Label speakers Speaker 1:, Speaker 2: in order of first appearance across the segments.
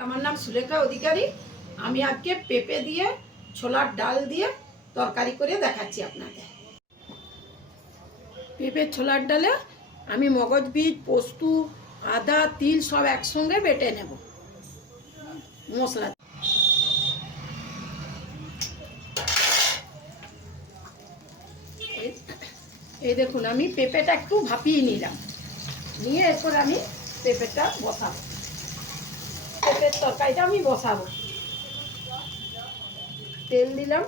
Speaker 1: আমার নাম সুলেখা অধিকারী। আমি আজকে পেঁপে দিয়ে, ছোলার ডাল দিয়ে তরকারি করে দেখাচ্ছি আপনাকে পেঁপের ছোলার ডালে আমি মগজ, বীজ, পোস্ত, আদা, তিল সব একসঙ্গে বেটে নেব। মশলা এই- দেখুন, আমি পেঁপেটা একটু ভাপিয়ে নিলাম। নিয়ে এরপর আমি পেঁপেটা বসাবো। পেঁপের তরকারিটা আমি বসাবো। তেল দিলাম।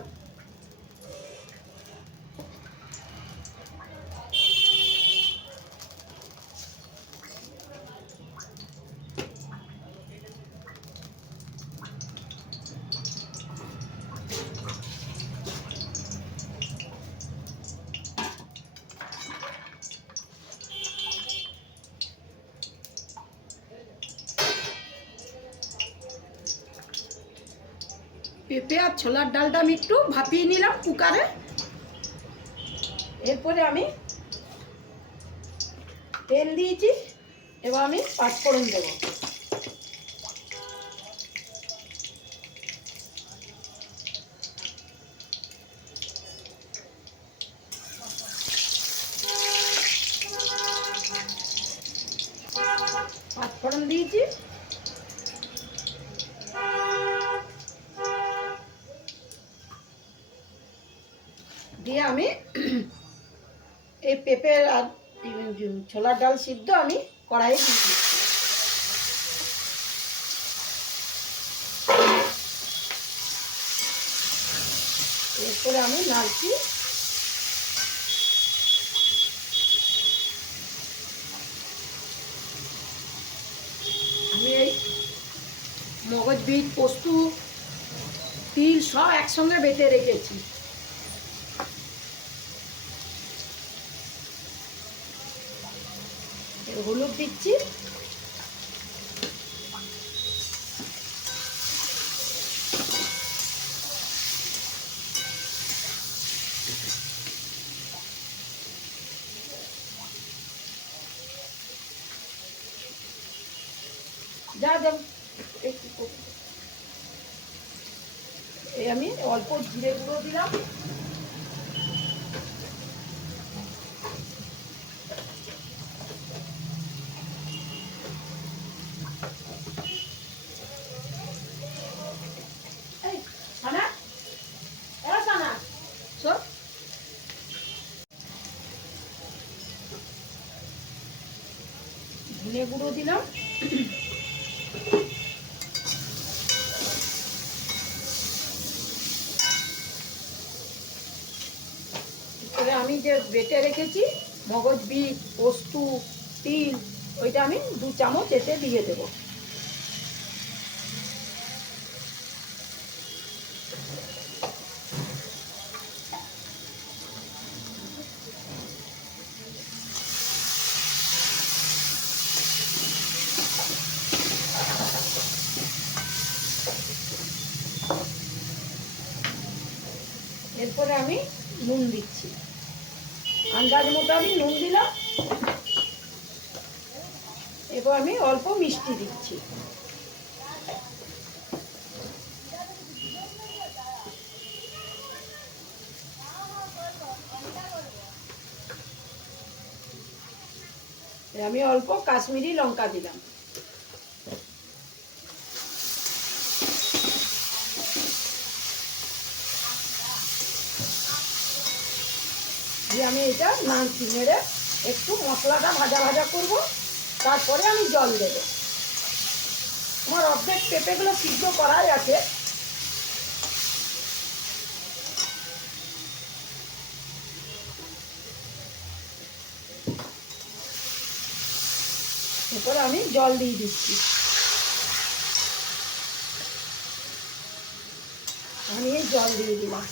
Speaker 1: পেঁপে আর ছোলার ডালটা আমি একটু ভাপিয়ে নিলাম কুকারে। এরপরে আমি তেল দিয়েছি, এবার আমি পাঁচফোড়ন দেবো। পাঁচফোড়ন দিয়েছি। দিয়ে আমি এই পেঁপের আর ছোলার ডাল সিদ্ধ আমি কড়াইয়ে দিয়ে এরপরে আমি নাড়ছি। আমি এই মগজ বীজ পোস্ত, তিল সব একসঙ্গে বেটে রেখেছি। হলুদ দিচ্ছি। যা এই আমি অল্প জিরে গুঁড়ো দিলাম। ধনে গুঁড়ো দিলাম। আমি যে বেটে রেখেছি, মগজ, বীজ, পোস্ত, তিল, ওইটা আমি দু চামচ এতে দিয়ে দেবো। এরপরে আমি নুন দিচ্ছি। আন্দাজ মতো আমি নুন দিলাম। এবার আমি অল্প মিষ্টি দিচ্ছি। আমি অল্প কাশ্মীরি লঙ্কা দিলাম। আমি এটা নাড়ছি, নেড়ে একটু মশলাটা ভাজা ভাজা করব, তারপরে আমি জল দেবো। আমার অর্ধেক পেঁপেগুলো সিদ্ধ করাই আছে। এরপরে আমি জল দিয়ে দিচ্ছি। আমি জল দিয়ে দিলাম।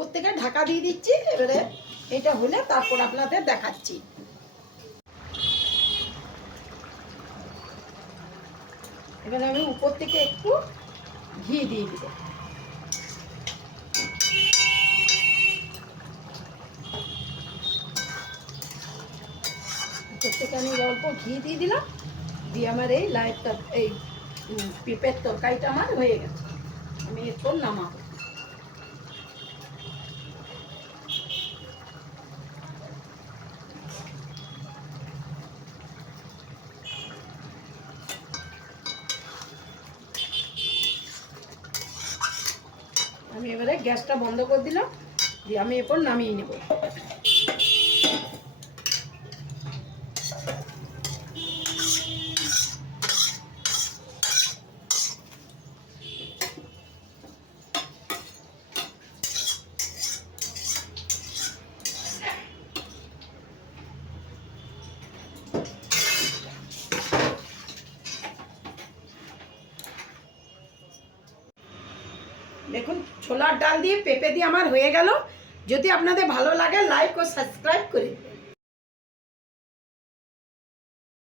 Speaker 1: উপর ঢাকা দিয়ে দিচ্ছি, এবারে এটা হলে তারপর আপনাদের দেখাচ্ছি। এবারে আমি উপর থেকে একটু ঘি দিয়ে দিব। উপর থেকে আমি অল্প ঘি দিয়ে দিলাম, দিয়ে আমার এই লাইটটা, এই পেঁপের তরকারিটা আমার হয়ে গেছে। আমি এরপর নামাবো। গ্যাসটা বন্ধ করে দিলাম দিয়ে আমি এরপর নামিয়ে নেব। দেখুন, ছোলার ডাল দিয়ে পেঁপে দিয়ে আমার হয়ে গেল। যদি আপনাদের ভালো লাগে লাইক ও সাবস্ক্রাইব করে